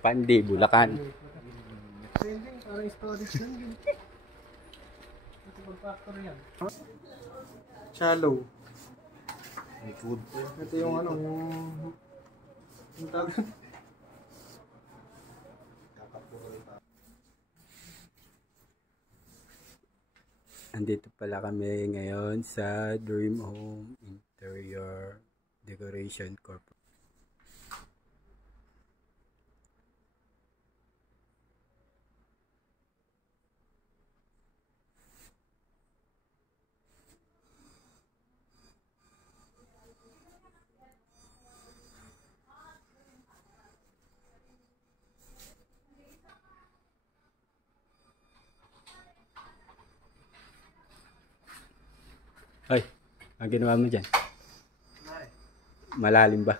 Pandi, Bulacan. Parang storage lang yun. Ito pag-factor yan. Shallow. Ito yung ano, yung tawag. Andito pala kami ngayon sa Dream Home Interior Decoration Corp. Ay, ang ginawa mo dyan? Malalim ba?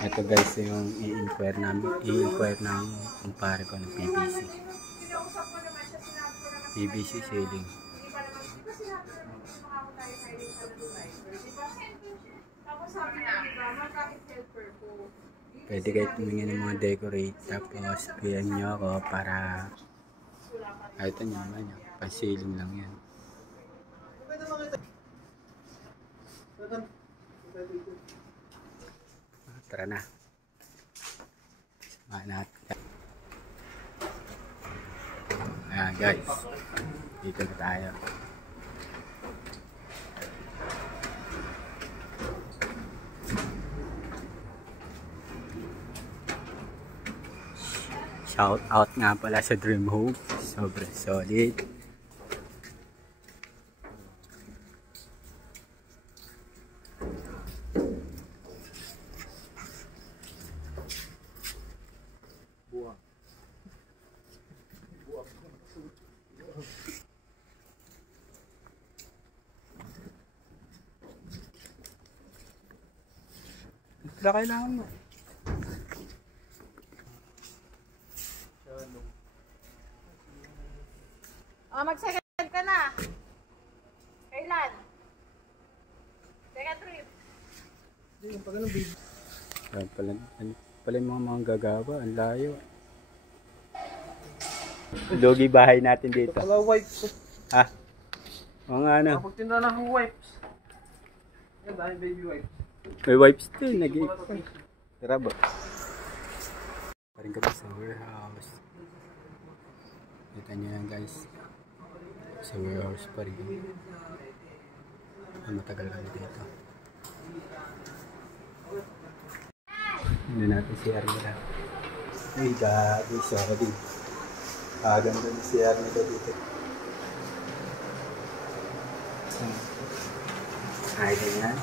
Ito guys, yung i-inquire ng kumpare ko ng PVC. PVC ceiling. Pwede kayo tumingin ng mga decorate, tapos piyan nyo ako para ito nyo naman yun. Pa-ceiling lang yan. Tara na. Samahan natin. Ayan guys. Dito na tayo. Shout out nga pala sa Dream Home. Sobrang solid. Ito kailangan mo. Mag-second ka na. Kailan? Second trip. Hindi, pag ano, baby. Pala yung mga gagawa. Ang layo. Logi bahay natin dito. Wala wipes. Ha? Mga ano? Kapag tinda na ng wipes. Yan dahil baby wipes. May wipes din. Tara ba? Paring kami sa warehouse. Kita nyo yan guys. Sa warehouse pa rin. Matagal kami dito. Hindi natin si Armira. Ay, gabi siya ako din. Ganda ni si Armira dito. Ay, ganyan.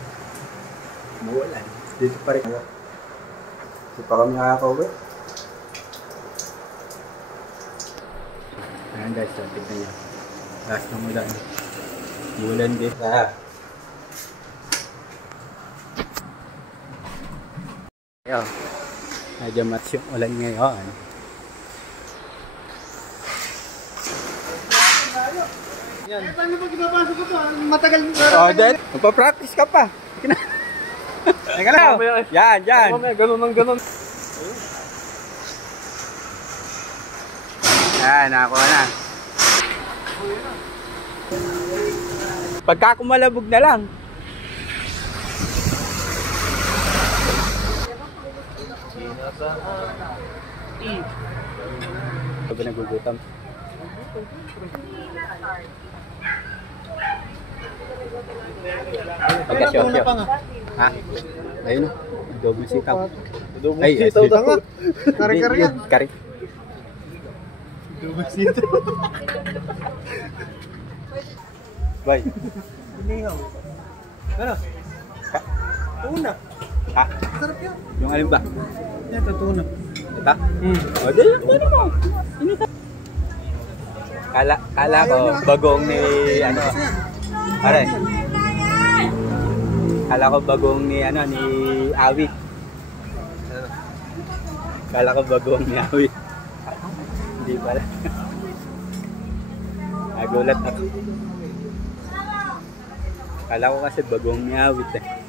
Umuulan. Dito pa rin. Dito pa kami nakaka-uwi. Ayan guys, tignan nyo. Last ng ulan. Ulan din. Ayan. Medyo match yung ulan ngayon. Yan. Paano pag ipapasok ko pa? Matagal mo. Oh, then, magpa-practice ka pa. Teka lang. Yan, yan. Ganun ng ganun. Yan, nakakuha na. Pagka kumalabog na lang. Ito ba nagugutom? Pagka-shosyo. Ha? Ayun o. Double sitaw. Double sitaw na nga. Kari-kari yan. Kari. Double sitaw. Bye. Inihaw. Ano? Tuna. Ha? Sarap yan. Yung alin ba? Ito, tuna. Ito? O, di yung tuna mo. Inita. Kala ko, bagong ni, ano, pare. Kala ko bagong ni, ano, ni Awit. Kala ko bagong ni Awit. Hindi pala. Nagulat ako. Kala ko kasi bagong miyawit eh.